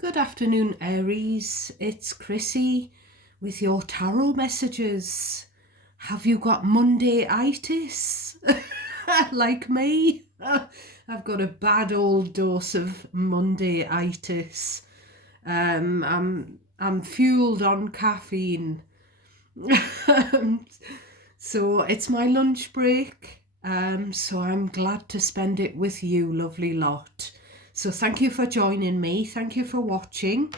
Good afternoon, Aries. It's Chrissy with your tarot messages. Have you got Monday-itis? Like me? I've got a bad old dose of Monday-itis. I'm fueled on caffeine. So it's my lunch break. So I'm glad to spend it with you, lovely lot. So thank you for joining me. Thank you for watching.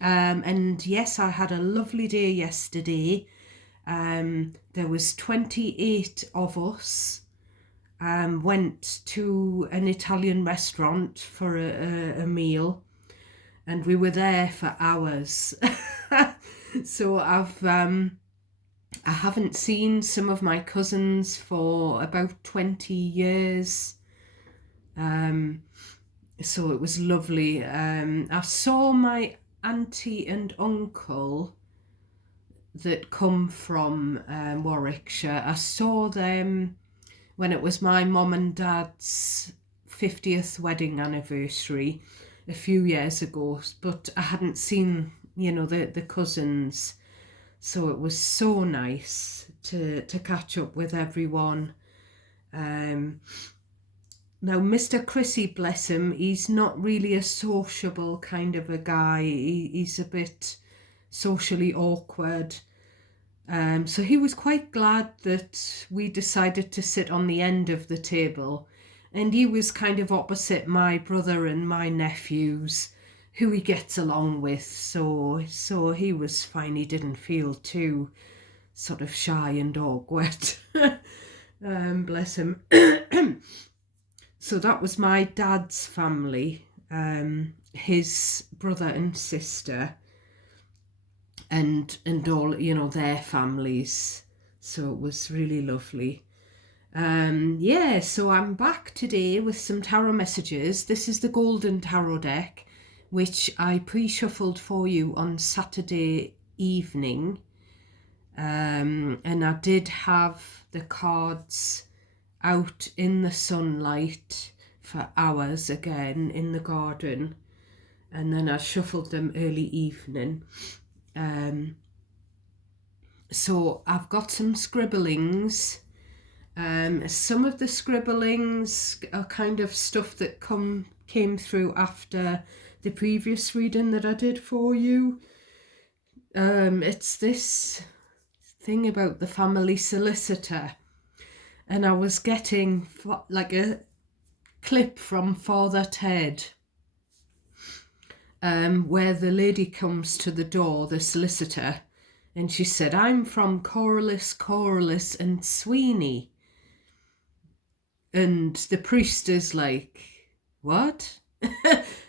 And yes, I had a lovely day yesterday. There was 28 of us. Went to an Italian restaurant for a meal, and we were there for hours. So I haven't seen some of my cousins for about 20 years. So it was lovely. I saw my auntie and uncle that come from Warwickshire. I saw them when it was my mum and dad's 50th wedding anniversary a few years ago, but I hadn't seen, the cousins. So it was so nice to catch up with everyone. Now, Mr. Chrissy, bless him, he's not really a sociable kind of a guy. He's a bit socially awkward. So he was quite glad that we decided to sit on the end of the table. And he was kind of opposite my brother and my nephews, who he gets along with. So he was fine. He didn't feel too sort of shy and awkward. Bless him. So that was my dad's family, his brother and sister, and all, their families. So it was really lovely. So I'm back today with some tarot messages. This is the Golden Tarot deck, which I pre-shuffled for you on Saturday evening. And I did have the cards out in the sunlight for hours again in the garden, and then I shuffled them early evening. So I've got some scribblings. Some of the scribblings are kind of stuff that came through after the previous reading that I did for you. It's this thing about the family solicitor, and I was getting like a clip from Father Ted, where the lady comes to the door, the solicitor, and she said, "I'm from Corliss and Sweeney." And the priest is like, "What?"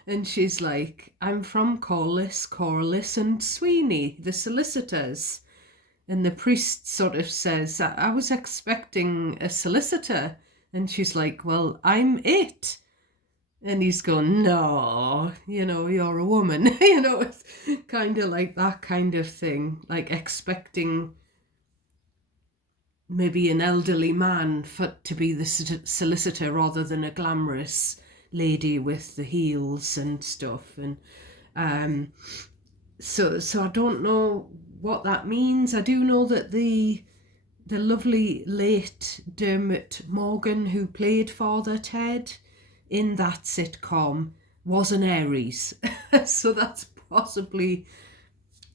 And she's like, "I'm from Corliss and Sweeney, the solicitors." And the priest sort of says, "I was expecting a solicitor." And she's like, "Well, I'm it." And he's going, "No, you're a woman." It's kind of like that kind of thing, like expecting maybe an elderly man to be the solicitor rather than a glamorous lady with the heels and stuff. And so I don't know what that means. I do know that the lovely late Dermot Morgan, who played Father Ted in that sitcom, was an Aries. So that's possibly,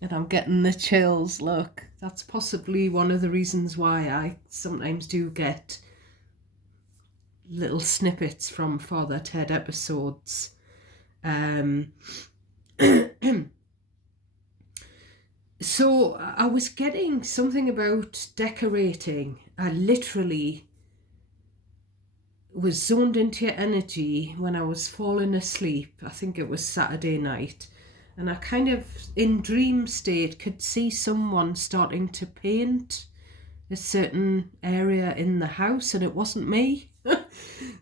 and I'm getting the chills, look, that's possibly one of the reasons why I sometimes do get little snippets from Father Ted episodes. So I was getting something about decorating. I literally was zoned into your energy when I was falling asleep. I think it was Saturday night. And I kind of, in dream state, could see someone starting to paint a certain area in the house, and it wasn't me.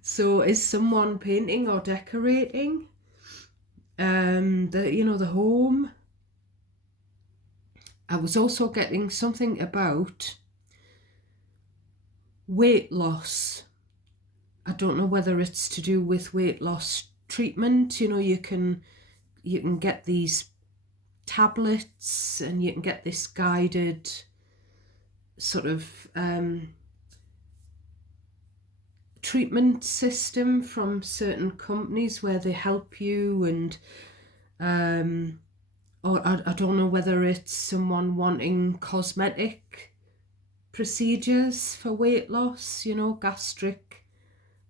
So is someone painting or decorating the home? I was also getting something about weight loss. I don't know whether it's to do with weight loss treatment. You can you can get these tablets and you can get this guided sort of treatment system from certain companies where they help you, and or I don't know whether it's someone wanting cosmetic procedures for weight loss, you know, gastric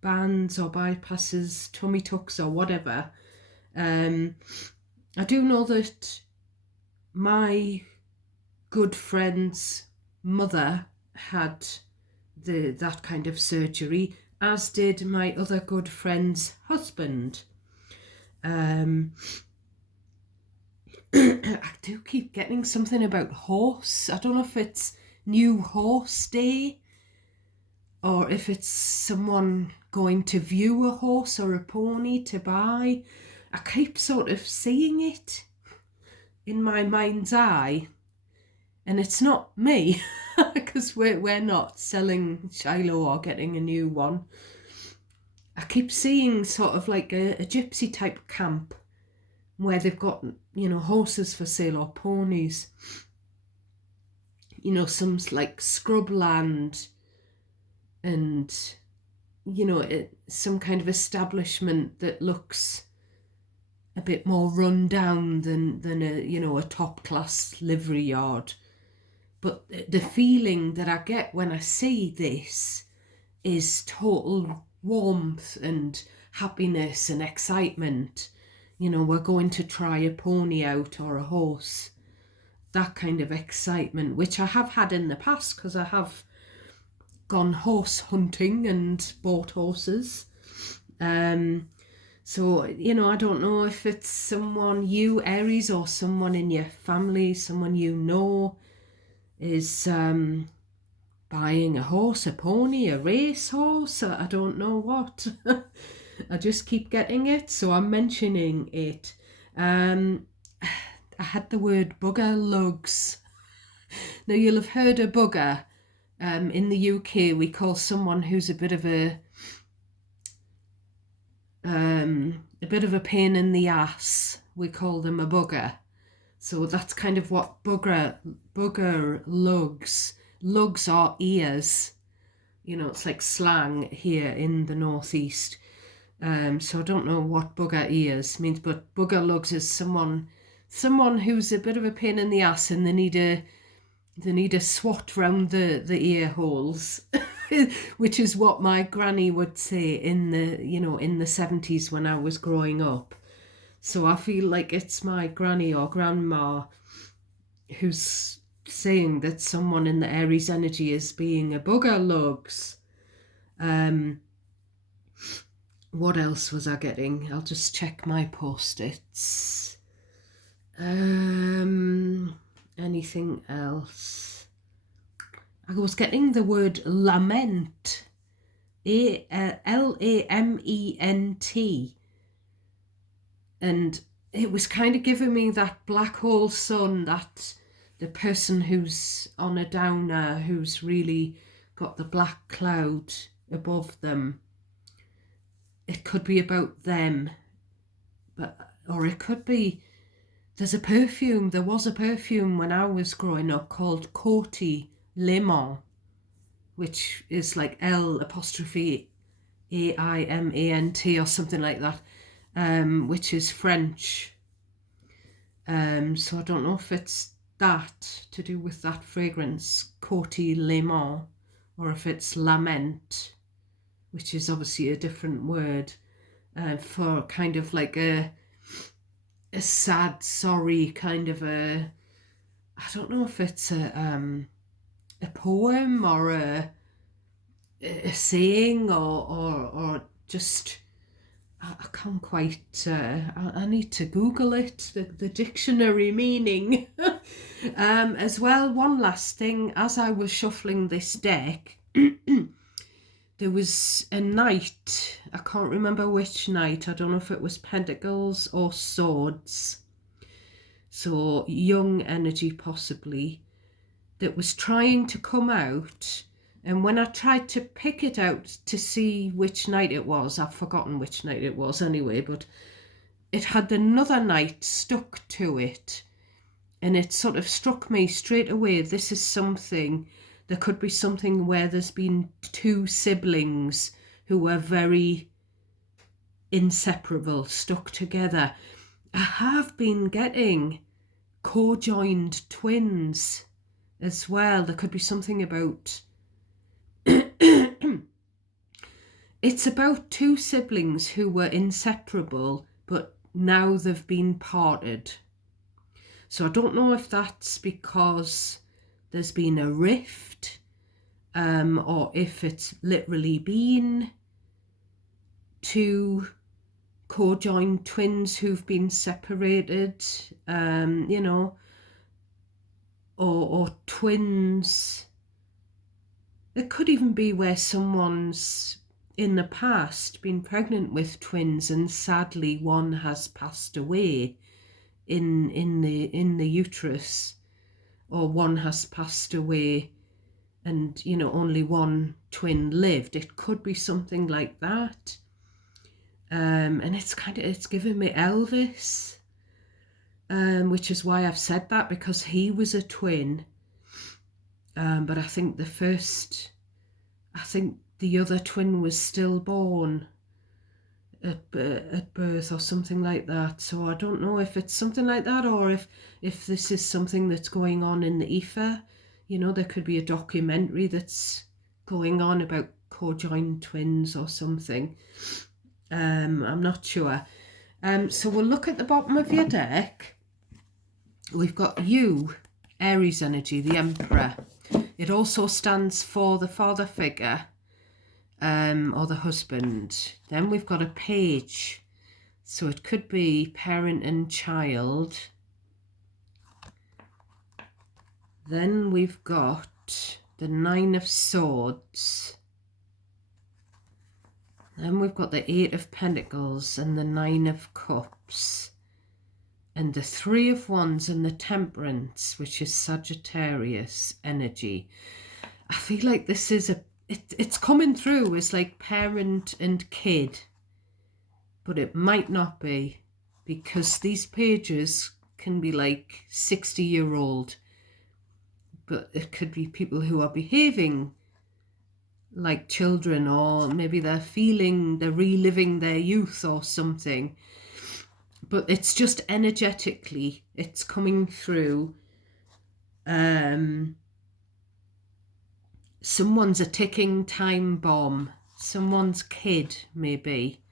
bands or bypasses, tummy tucks or whatever. I do know that my good friend's mother had that kind of surgery, as did my other good friend's husband. I do keep getting something about horse. I don't know if it's New Horse Day or if it's someone going to view a horse or a pony to buy. I keep sort of seeing it in my mind's eye, and it's not me because we're not selling Shiloh or getting a new one. I keep seeing sort of like a gypsy type camp where they've got, you know, horses for sale or ponies, you know, some like scrubland and, you know, some kind of establishment that looks a bit more run down than a, you know, a top class livery yard. But the feeling that I get when I see this is total warmth and happiness and excitement. You know, we're going to try a pony out or a horse. That kind of excitement, which I have had in the past because I have gone horse hunting and bought horses. So, you know, I don't know if it's someone you, Aries, or someone in your family, someone you know is buying a horse, a pony, a racehorse. I don't know what. I just keep getting it, so I'm mentioning it. I had the word bugger lugs. Now, you'll have heard of bugger. In the UK, we call someone who's a bit of a pain in the ass. We call them a bugger. So that's kind of what bugger lugs. Lugs are ears. You know, it's like slang here in the northeast. So I don't know what bugger ears means, but bugger lugs is someone who's a bit of a pain in the ass, and they need a swat round the ear holes, which is what my granny would say in the 70s when I was growing up. So I feel like it's my granny or grandma who's saying that someone in the Aries energy is being a bugger lugs. What else was I getting? I'll just check my post-its. Anything else? I was getting the word lament. Lament. And it was kind of giving me that black hole sun, that the person who's on a downer, who's really got the black cloud above them. It could be about them, or it could be, there was a perfume when I was growing up called Coty Lemon, which is like L'Aimant or something like that, which is French. So I don't know if it's that to do with that fragrance, Coty Lemon, or if it's lament, which is obviously a different word for kind of like a sad, sorry kind of I don't know if it's a poem or a saying or just, I can't quite, I need to Google it, the dictionary meaning. As well, one last thing, as I was shuffling this deck, there was a knight, I can't remember which knight, I don't know if it was Pentacles or Swords, so young energy possibly, that was trying to come out. And when I tried to pick it out to see which night it was, I've forgotten which night it was anyway, but it had another knight stuck to it, and it sort of struck me straight away. This is something, there could be something where there's been two siblings who were very inseparable, stuck together. I have been getting co-joined twins as well. There could be something about it's about two siblings who were inseparable, but now they've been parted. So I don't know if that's because there's been a rift, or if it's literally been two co-joined twins who've been separated, you know, or twins. It could even be where someone's in the past been pregnant with twins and sadly one has passed away in the uterus, or one has passed away and, you know, only one twin lived. It could be something like that. And it's giving me Elvis, which is why I've said that, because he was a twin. But I think the other twin was stillborn at birth or something like that. So I don't know if it's something like that, or if this is something that's going on in the ether. You know, there could be a documentary that's going on about co-joined twins or something. I'm not sure. So we'll look at the bottom of your deck. We've got you, Aries energy, the Emperor. It also stands for the father figure, or the husband. Then we've got a page, so it could be parent and child. Then we've got the Nine of Swords. Then we've got the Eight of Pentacles and the Nine of Cups. And the Three of Wands and the Temperance, which is Sagittarius energy. I feel like this is it's coming through as like parent and kid, but it might not be, because these pages can be like 60-year-old, but it could be people who are behaving like children, or maybe they're reliving their youth or something. But it's just energetically, it's coming through. Someone's a ticking time bomb. Someone's kid, maybe.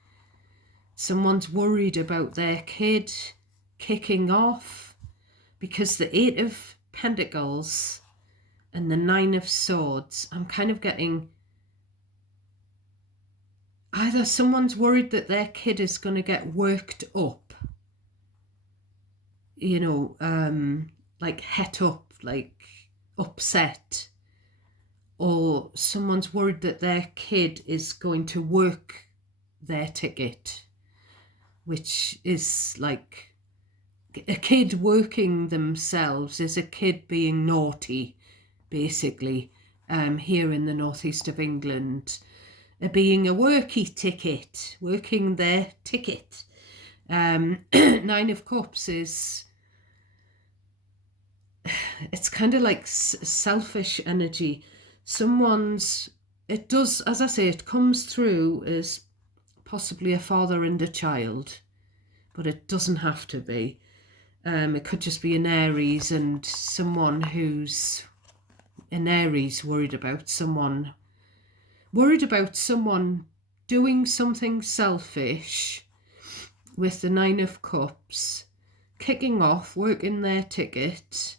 Someone's worried about their kid kicking off, because the Eight of Pentacles and the Nine of Swords, I'm kind of getting either someone's worried that their kid is going to get worked up, you know, like het up, like upset, or someone's worried that their kid is going to work their ticket, which is like a kid working themselves is a kid being naughty, basically, here in the northeast of England. Being a working their ticket. Nine of Cups is, it's kind of like selfish energy. It does, as I say, it comes through as possibly a father and a child, but it doesn't have to be. It could just be an Aries and someone who's an Aries worried about someone doing something selfish with the Nine of Cups, kicking off, working their ticket.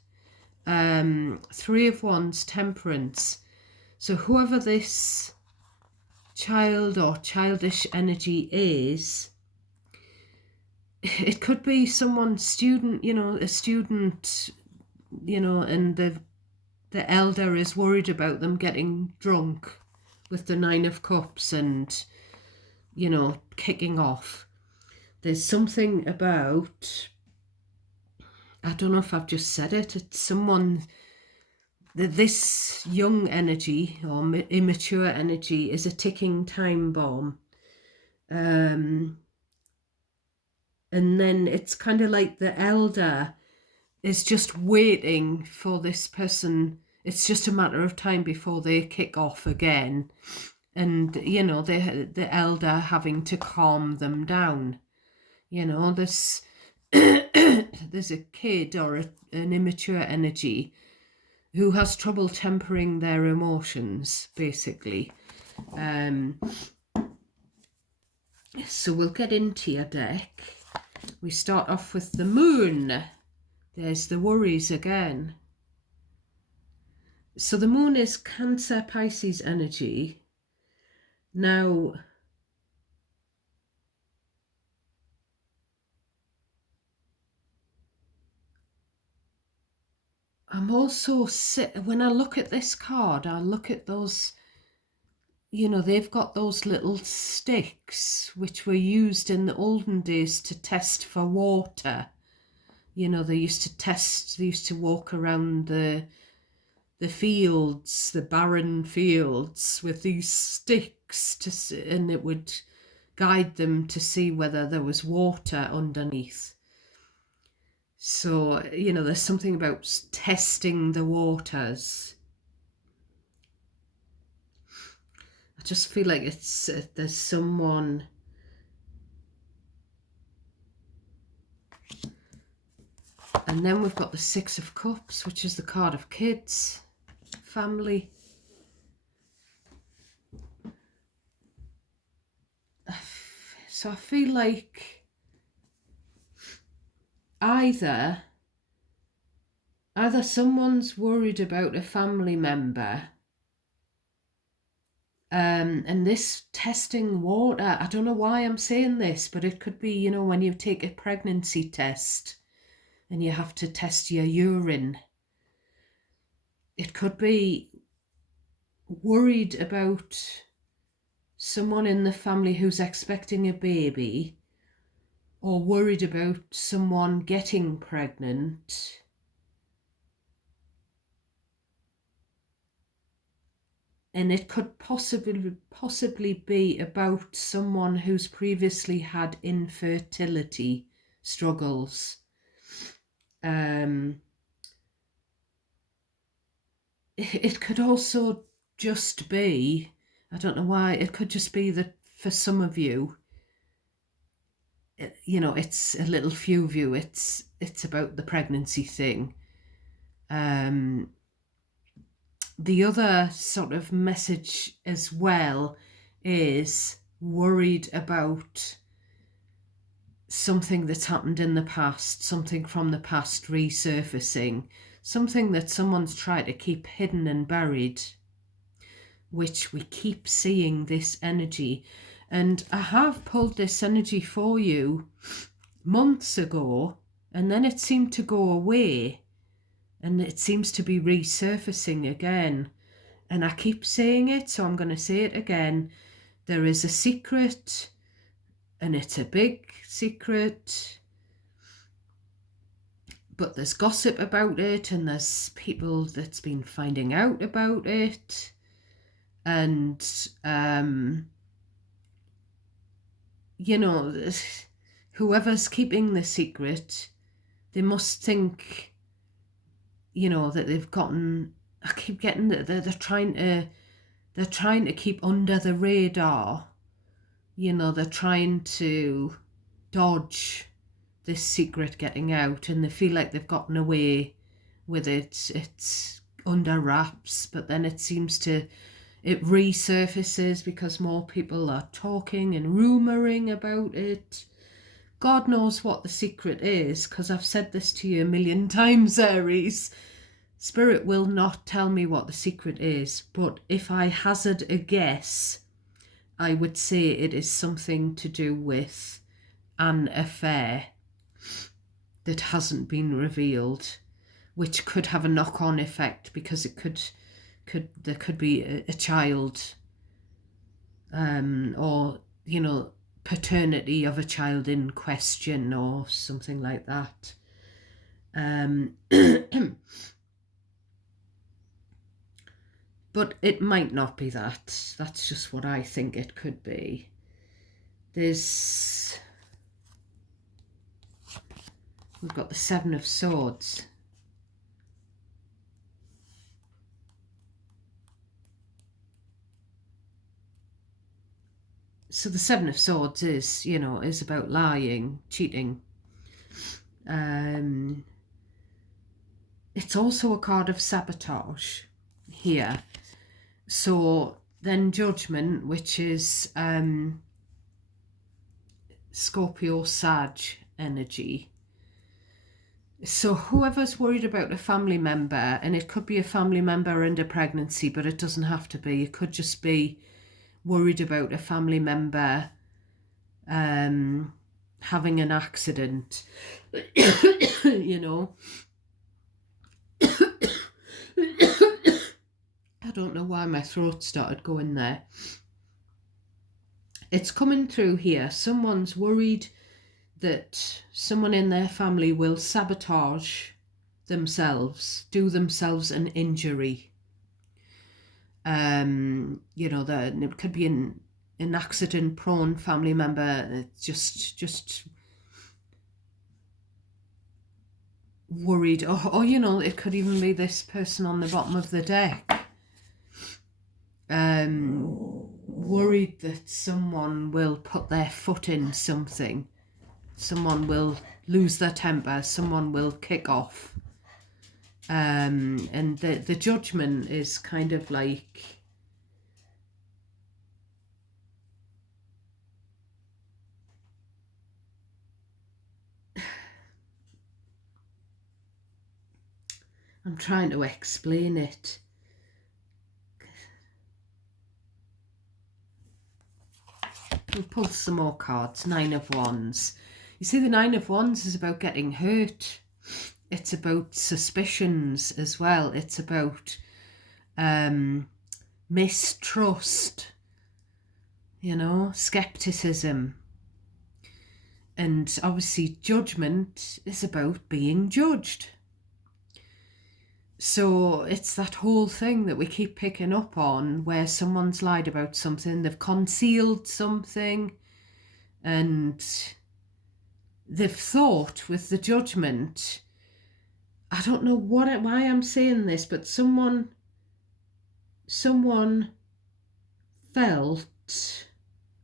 Three of Wands, Temperance. So whoever this child or childish energy is, it could be someone student, you know, a student, you know, and the elder is worried about them getting drunk with the Nine of Cups and, you know, kicking off. There's something about, I don't know if I've just said it, it's someone, this young energy or immature energy is a ticking time bomb. And then it's kind of like the elder is just waiting for this person. It's just a matter of time before they kick off again. And, you know, the elder having to calm them down. You know, there's a kid or an immature energy who has trouble tempering their emotions, basically. So we'll get into your deck. We start off with the moon. There's the worries again. So the moon is Cancer Pisces energy. Now, I'm also, when I look at this card, I look at those, you know, they've got those little sticks which were used in the olden days to test for water. You know, they used to walk around the fields, the barren fields, with these sticks and it would guide them to see whether there was water underneath. So, you know, there's something about testing the waters. I just feel like there's someone. And then we've got the Six of Cups, which is the card of kids, family. So I feel like either someone's worried about a family member, and this testing water, I don't know why I'm saying this, but it could be, you know, when you take a pregnancy test and you have to test your urine. It could be worried about someone in the family who's expecting a baby, or worried about someone getting pregnant. And it could possibly be about someone who's previously had infertility struggles. It could also just be, I don't know why, it could just be that for some of you, you know, it's a little few of you, it's about the pregnancy thing. The other sort of message as well is worried about something that's happened in the past, something from the past resurfacing, something that someone's tried to keep hidden and buried, which we keep seeing this energy. And I have pulled this energy for you months ago, and then it seemed to go away, and it seems to be resurfacing again. And I keep saying it, so I'm going to say it again. There is a secret, and it's a big secret, but there's gossip about it, and there's people that's been finding out about it. And, you know, whoever's keeping the secret, they must think, you know, that they've gotten, I keep getting that they're trying to keep under the radar. You know, they're trying to dodge this secret getting out, and they feel like they've gotten away with it. It's under wraps, but then it resurfaces because more people are talking and rumouring about it. God knows what the secret is, because I've said this to you a million times, Aries. Spirit will not tell me what the secret is, but if I hazard a guess, I would say it is something to do with an affair that hasn't been revealed, which could have a knock-on effect, because there could be a child, or, you know, paternity of a child in question or something like that. But it might not be that. That's just what I think it could be. There's we've got the Seven of Swords. So the Seven of Swords is, you know, is about lying, cheating. It's also a card of sabotage here. So then Judgment, which is Scorpio Sag energy. So whoever's worried about a family member, and it could be a family member and a pregnancy, but it doesn't have to be. It could just be worried about a family member having an accident, you know. I don't know why my throat started going there. It's coming through here. Someone's worried that someone in their family will sabotage themselves, do themselves an injury. You know, it could be an accident-prone family member. Just worried, or you know, it could even be this person on the bottom of the deck. Worried that someone will put their foot in something. Someone will lose their temper. Someone will kick off. And the Judgment is kind of like, I'm trying to explain it. We'll pull some more cards. Nine of Wands. You see, the Nine of Wands is about getting hurt. It's about suspicions as well. It's about mistrust, you know, skepticism. And obviously Judgment is about being judged. So it's that whole thing that we keep picking up on, where someone's lied about something, they've concealed something, and they've thought with the Judgment, I don't know why I'm saying this, but someone felt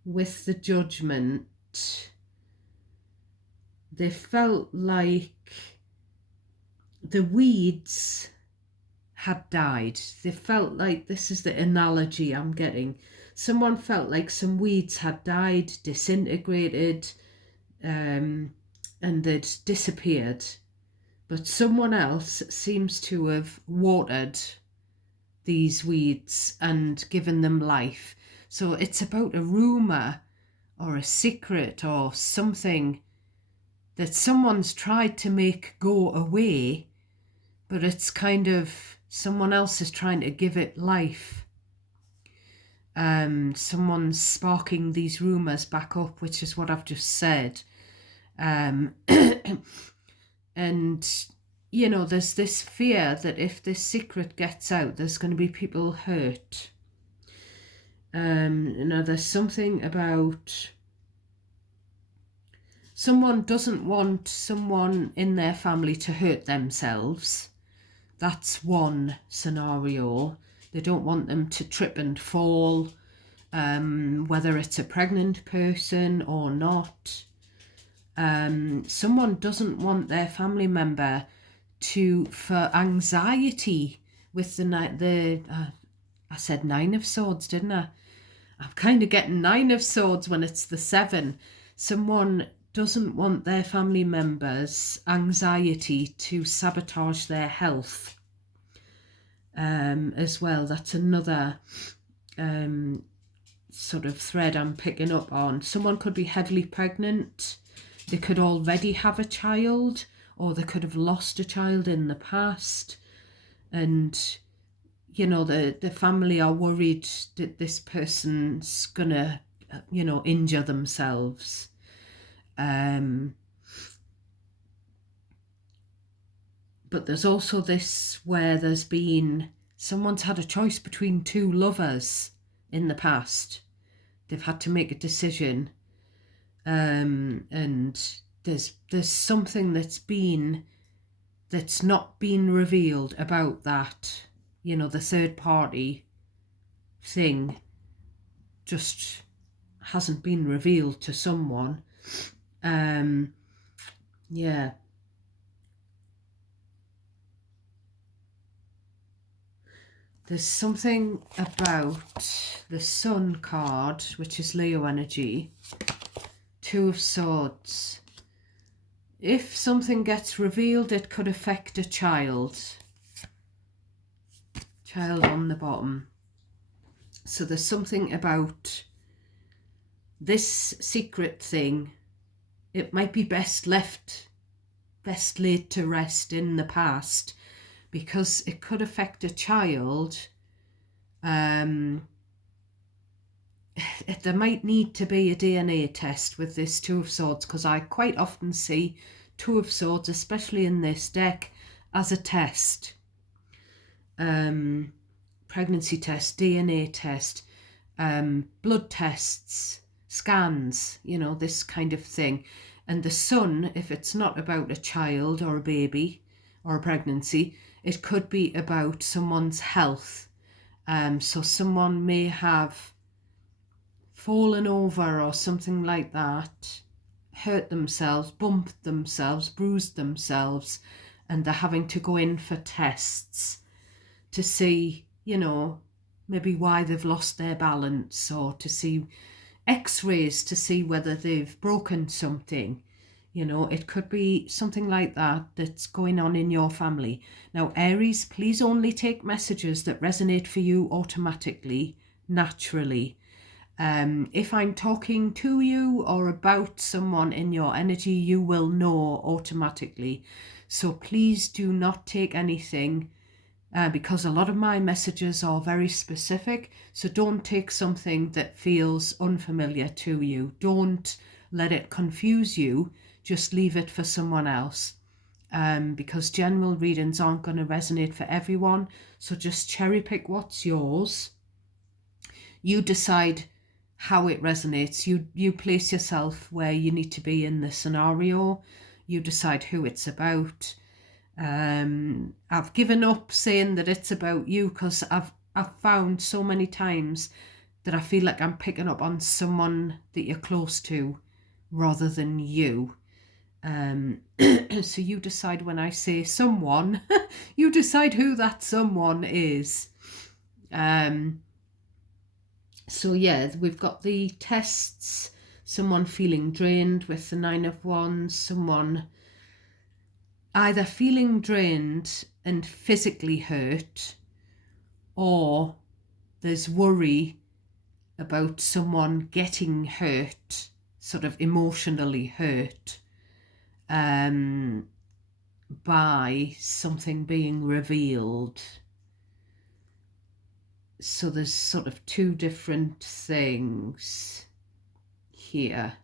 with the Judgment, they felt like the weeds had died. They felt like, this is the analogy I'm getting, someone felt like some weeds had died, disintegrated, and they'd disappeared. But someone else seems to have watered these weeds and given them life. So it's about a rumour or a secret or something that someone's tried to make go away, but it's kind of, someone else is trying to give it life. Someone's sparking these rumours back up, which is what I've just said. And, you know, there's this fear that if this secret gets out, there's going to be people hurt. You know, there's something about, someone doesn't want someone in their family to hurt themselves. That's one scenario. They don't want them to trip and fall, whether it's a pregnant person or not. Someone doesn't want their family member for anxiety with I said Nine of Swords, didn't I? I'm kind of getting Nine of Swords when it's the Seven. Someone doesn't want their family members' anxiety to sabotage their health as well. That's another sort of thread I'm picking up on. Someone could be heavily pregnant. They could already have a child, or they could have lost a child in the past. And, you know, the family are worried that this person's gonna, you know, injure themselves. But there's also this where there's been, someone's had a choice between two lovers in the past. They've had to make a decision. And there's something that's not been revealed about that, you know, the third party thing just hasn't been revealed to someone. Yeah. There's something about the Sun card, which is Leo energy, Two of Swords. If something gets revealed, it could affect a child. Child on the bottom. So there's something about this secret thing. It might be best laid to rest in the past, because it could affect a child. There might need to be a DNA test with this Two of Swords, because I quite often see Two of Swords, especially in this deck, as a test. Pregnancy test, DNA test, blood tests, scans, you know, this kind of thing. And the Sun, if it's not about a child or a baby or a pregnancy, it could be about someone's health. So someone may have fallen over or something like that, hurt themselves, bumped themselves, bruised themselves, and they're having to go in for tests to see, you know, maybe why they've lost their balance, or to see x-rays to see whether they've broken something. You know, it could be something like that that's going on in your family. Now, Aries, please only take messages that resonate for you automatically, naturally. If I'm talking to you or about someone in your energy, you will know automatically. So please do not take anything, because a lot of my messages are very specific. So don't take something that feels unfamiliar to you. Don't let it confuse you. Just leave it for someone else. Because general readings aren't going to resonate for everyone. So just cherry pick what's yours. You decide how it resonates. You place yourself where you need to be in the scenario. You decide who it's about. I've given up saying that it's about you, because I've found so many times that I feel like I'm picking up on someone that you're close to rather than you. So you decide when I say someone, you decide who that someone is. So yeah, we've got the tests, someone feeling drained with the Nine of Wands, someone either feeling drained and physically hurt, or there's worry about someone getting hurt, sort of emotionally hurt, by something being revealed. So there's sort of two different things here.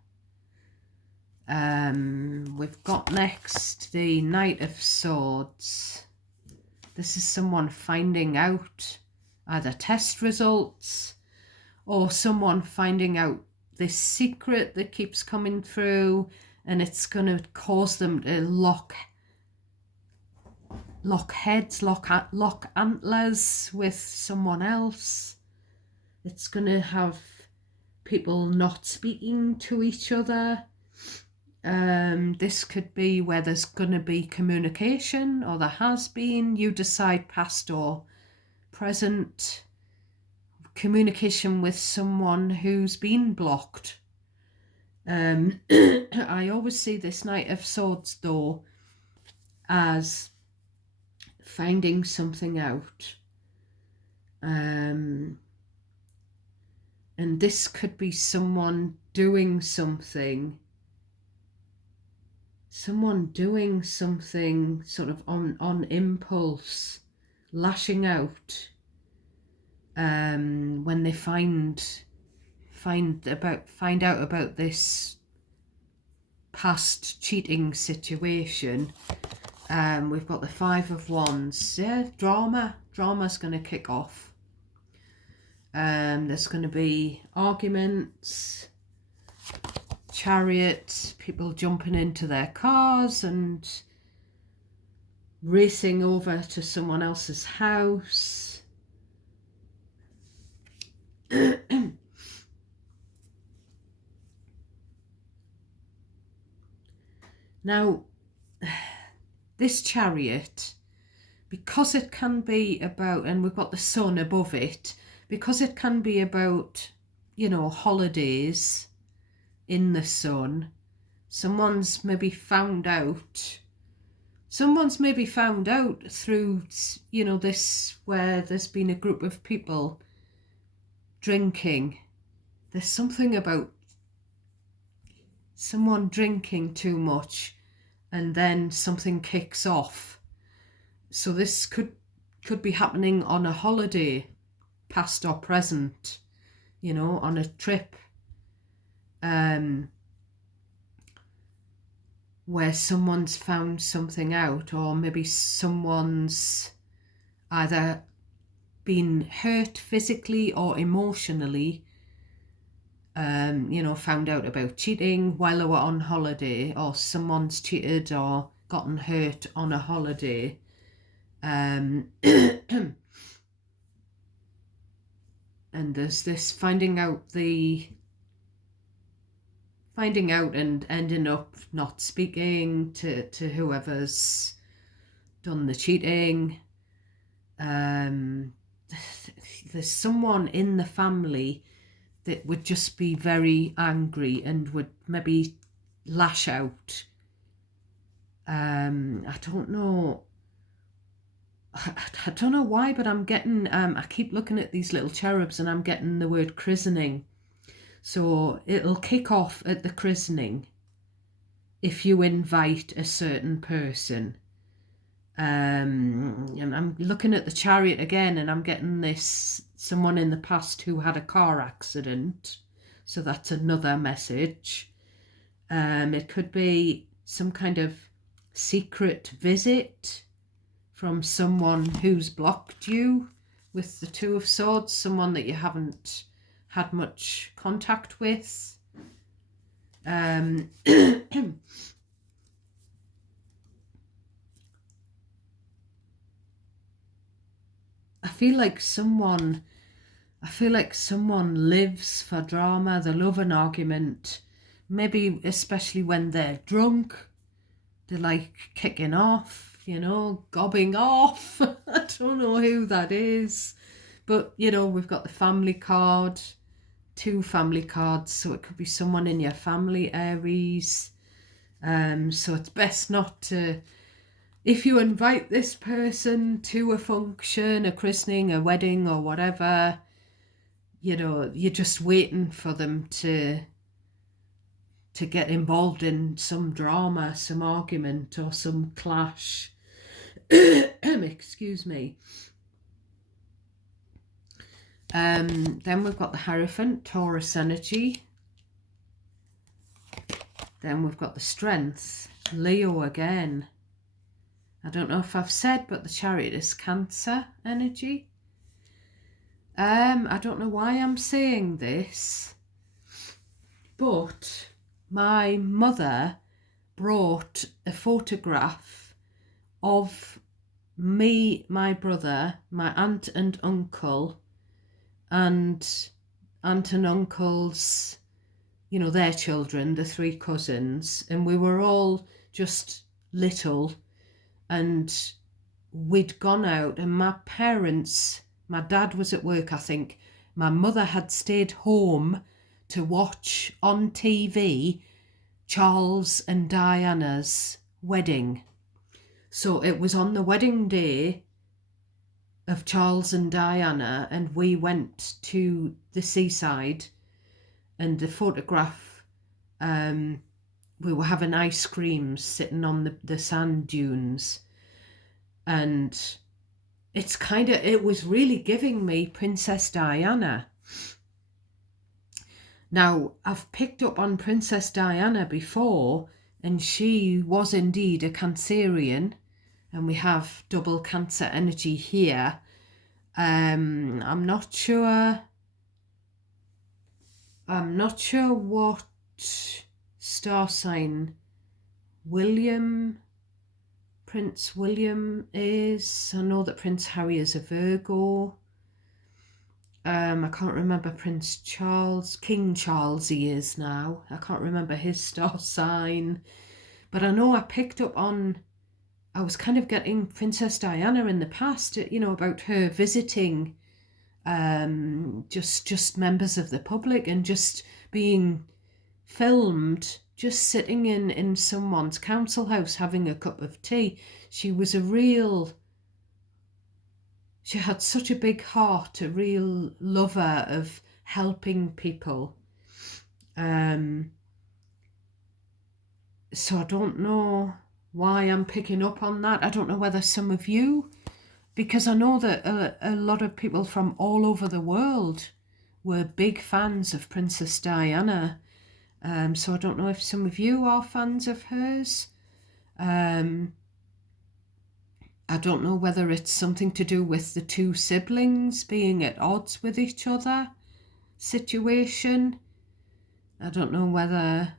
We've got next the Knight of Swords. This is someone finding out either test results, or someone finding out this secret that keeps coming through, and it's going to cause them to lock heads, lock antlers with someone else. It's going to have people not speaking to each other. This could be where there's going to be communication, or there has been. You decide past or present. Communication with someone who's been blocked. I always see this Knight of Swords though as finding something out. And this could be someone doing something sort of on impulse, lashing out, when they find out about this past cheating situation. We've got the Five of Wands. Yeah, drama's going to kick off. There's going to be arguments. Chariot, people jumping into their cars and racing over to someone else's house. Now, this Chariot, because it can be about, and we've got the sun above it, because it can be about, holidays in the sun, someone's maybe found out through, this, where there's been a group of people drinking. There's something about someone drinking too much and then something kicks off. So this could be happening on a holiday, past or present, on a trip, where someone's found something out, or maybe someone's either been hurt physically or emotionally, found out about cheating while they were on holiday, or someone's cheated or gotten hurt on a holiday. And there's this finding out and ending up not speaking to whoever's done the cheating. There's someone in the family that would just be very angry and would maybe lash out. I don't know why, but I'm getting, I keep looking at these little cherubs and I'm getting the word christening. So it'll kick off at the christening if you invite a certain person. And I'm looking at the Chariot again and I'm getting this, someone in the past who had a car accident. So that's another message. It could be some kind of secret visit from someone who's blocked you with the Two of Swords, someone that you haven't had much contact with. I feel like someone lives for drama. They love an argument, maybe especially when they're drunk. They like kicking off, gobbing off. I don't know who that is, but we've got the family card, 2 family cards, so it could be someone in your family, Aries. So it's best not to, if you invite this person to a function, a christening, a wedding or whatever, you're just waiting for them to get involved in some drama, some argument or some clash. Excuse me. Then we've got the Hierophant, Taurus energy. Then we've got the Strength, Leo again. I don't know if I've said, but the Chariot is Cancer energy. I don't know why I'm saying this, but my mother brought a photograph of me, my brother, my aunt and uncle, and aunt and uncle's, their children, the 3 cousins, and we were all just little, and we'd gone out, and my dad was at work, I think. My mother had stayed home to watch on TV Charles and Diana's wedding. So it was on the wedding day of Charles and Diana, and we went to the seaside, and the photograph, we were having ice cream sitting on the sand dunes, and it was really giving me Princess Diana. Now, I've picked up on Princess Diana before, and she was indeed a Cancerian, and we have double Cancer energy here. I'm not sure what star sign Prince William is. I know that Prince Harry is a Virgo. I can't remember Prince Charles, King Charles he is now. I can't remember his star sign. But I know I picked up on, I was kind of getting Princess Diana in the past, about her visiting just members of the public and just being filmed, just sitting in someone's council house having a cup of tea. She had such a big heart, a real lover of helping people. So I don't know why I'm picking up on that. I don't know whether some of you, because I know that a lot of people from all over the world were big fans of Princess Diana. So I don't know if some of you are fans of hers. I don't know whether it's something to do with the two siblings being at odds with each other situation. I don't know whether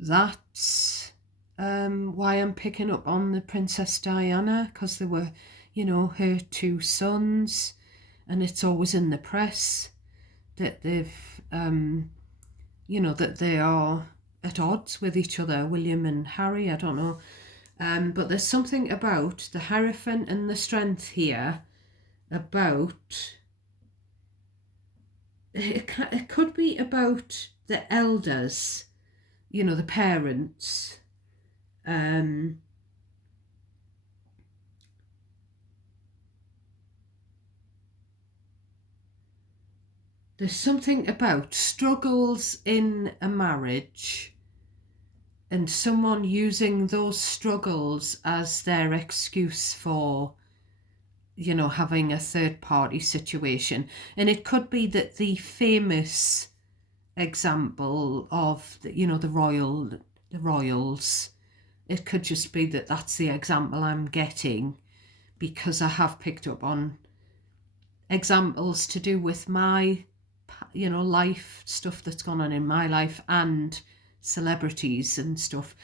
that's why I'm picking up on the Princess Diana, because there were, her two sons, and it's always in the press that they've, that they are at odds with each other, William and Harry. I don't know. But there's something about the Hierophant and the Strength here about, it could be about the elders, the parents. There's something about struggles in a marriage and someone using those struggles as their excuse for, having a third party situation. And it could be that the famous example of, the royals, it could just be that that's the example I'm getting, because I have picked up on examples to do with my, life, stuff that's gone on in my life, and celebrities and stuff.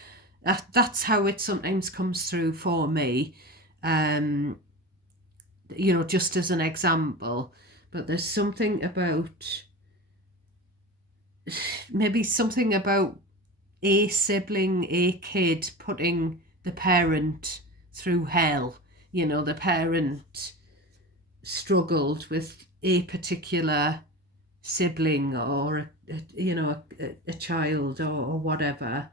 That's how it sometimes comes through for me, just as an example. But there's something about, maybe something about a sibling, a kid putting the parent through hell. The parent struggled with a particular sibling or a child or whatever.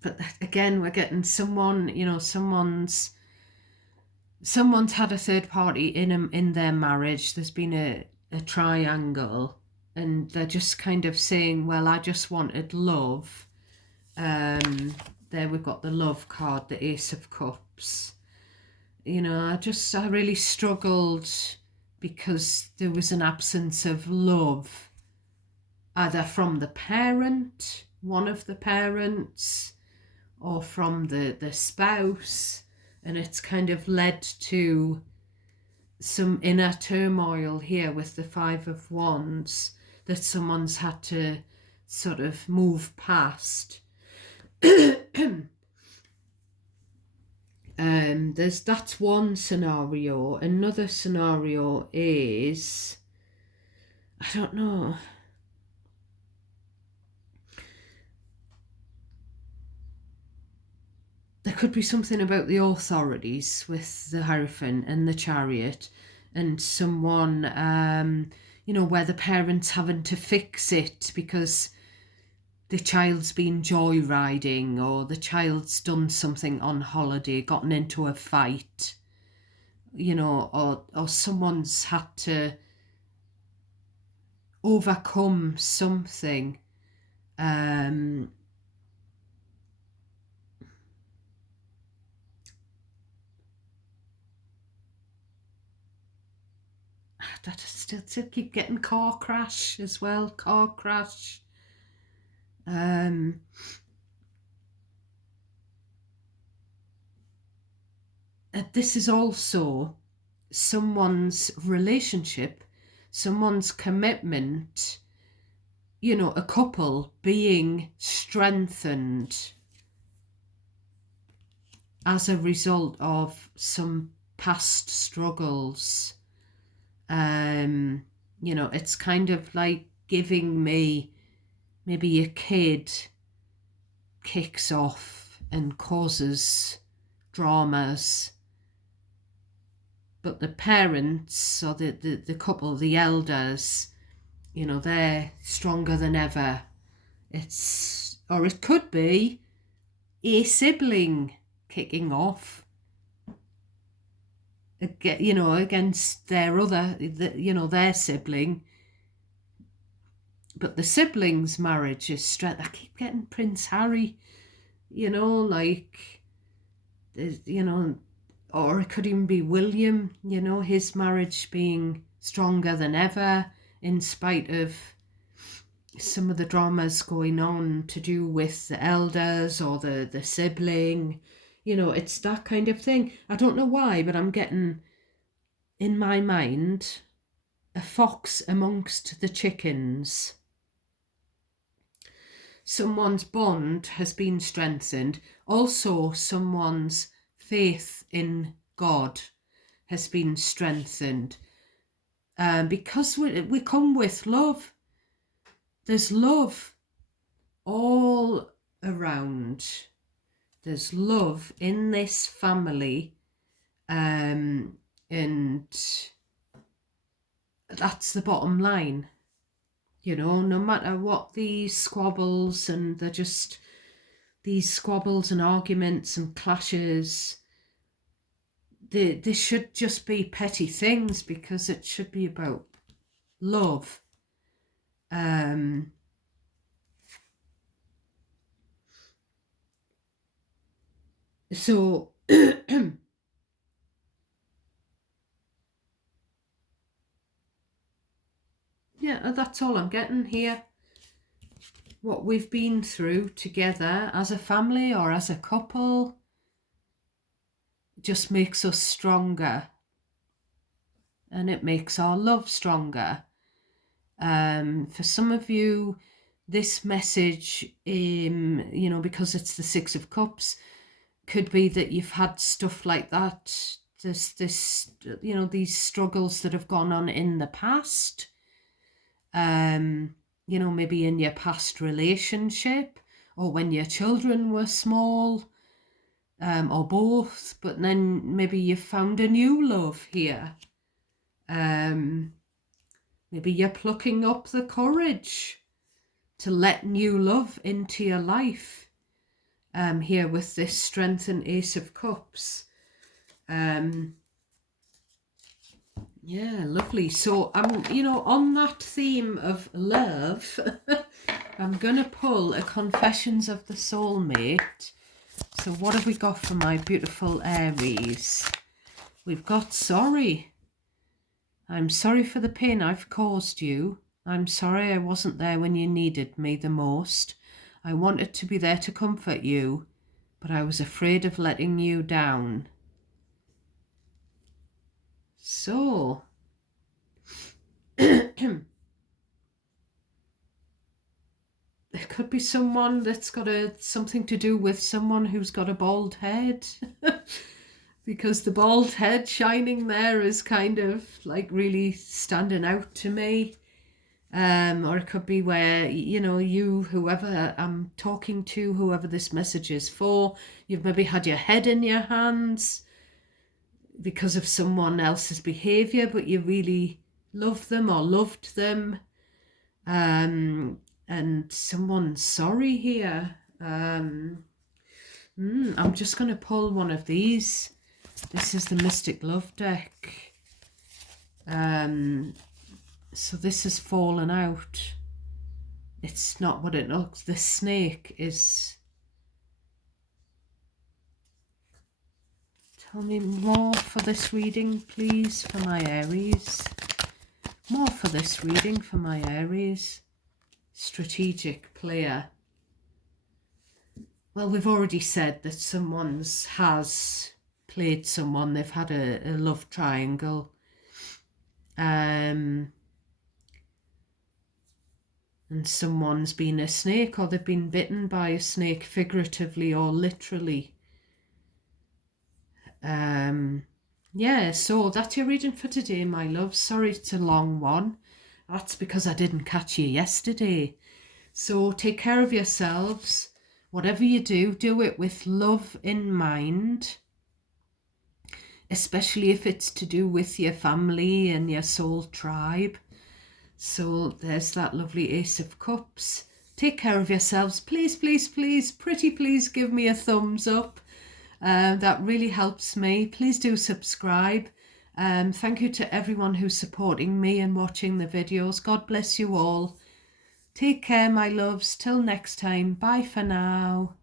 But again, we're getting someone's had a third party in their marriage. There's been a triangle, and they're just kind of saying, well, I just wanted love. There we've got the love card, the Ace of Cups. I really struggled because there was an absence of love, either from the parent, one of the parents, or from the spouse. And it's kind of led to some inner turmoil here with the Five of Wands that someone's had to sort of move past. That's one scenario. Another scenario is, I don't know. There could be something about the authorities with the Hierophant and the Chariot, and someone, where the parents having to fix it because the child's been joyriding, or the child's done something on holiday, gotten into a fight, or someone's had to overcome something. I still keep getting car crash as well. Car crash. This is also someone's relationship, someone's commitment, you know, a couple being strengthened as a result of some past struggles. You know, it's kind of like giving me, maybe a kid kicks off and causes dramas, but the parents or the couple, the elders, you know, they're stronger than ever. Or it could be a sibling kicking off, you know, against their other, you know, their sibling. But the siblings' marriage is strength. I keep getting Prince Harry, you know, like, you know, or it could even be William, you know, his marriage being stronger than ever in spite of some of the dramas going on to do with the elders or the sibling. You know, it's that kind of thing. I don't know why, but I'm getting, in my mind, a fox amongst the chickens. Someone's bond has been strengthened. Also, someone's faith in God has been strengthened. Because we come with love. There's love all around. There's love in this family. And that's the bottom line. You know, no matter what these squabbles, and they're just these squabbles and arguments and clashes, they should just be petty things, because it should be about love. So yeah, that's all I'm getting here. What we've been through together as a family or as a couple just makes us stronger, and it makes our love stronger. For some of you, this message, you know, because it's the Six of Cups, could be that you've had stuff like that, this, you know, these struggles that have gone on in the past. You know, maybe in your past relationship, or when your children were small, or both, but then maybe you've found a new love here. Maybe you're plucking up the courage to let new love into your life, here with this Strength and Ace of Cups. Yeah, lovely. So I'm, you know, on that theme of love, I'm going to pull a Confessions of the Soulmate. So what have we got for my beautiful Aries? We've got sorry. I'm sorry for the pain I've caused you. I'm sorry I wasn't there when you needed me the most. I wanted to be there to comfort you, but I was afraid of letting you down. So, it could be someone that's got something to do with someone who's got a bald head. Because the bald head shining there is kind of like really standing out to me. Or it could be where, you know, whoever I'm talking to, whoever this message is for, you've maybe had your head in your hands because of someone else's behaviour, but you really love them or loved them. And someone's sorry here. I'm just going to pull one of these. This is the Mystic Love deck. So this has fallen out. It's not what it looks. The snake is... Tell me more for this reading, please, for my Aries. More for this reading for my Aries. Strategic player. Well, we've already said that someone has played someone, they've had a love triangle. And someone's been a snake, or they've been bitten by a snake, figuratively or literally. Yeah, so that's your reading for today, my love. Sorry it's a long one. That's because I didn't catch you yesterday. So take care of yourselves. Whatever you do, do it with love in mind, especially if it's to do with your family and your soul tribe. So there's that lovely Ace of Cups. Take care of yourselves. Please, please, please, pretty please give me a thumbs up. That really helps me. Please do subscribe. Thank you to everyone who's supporting me and watching the videos. God bless you all. Take care, my loves. Till next time. Bye for now.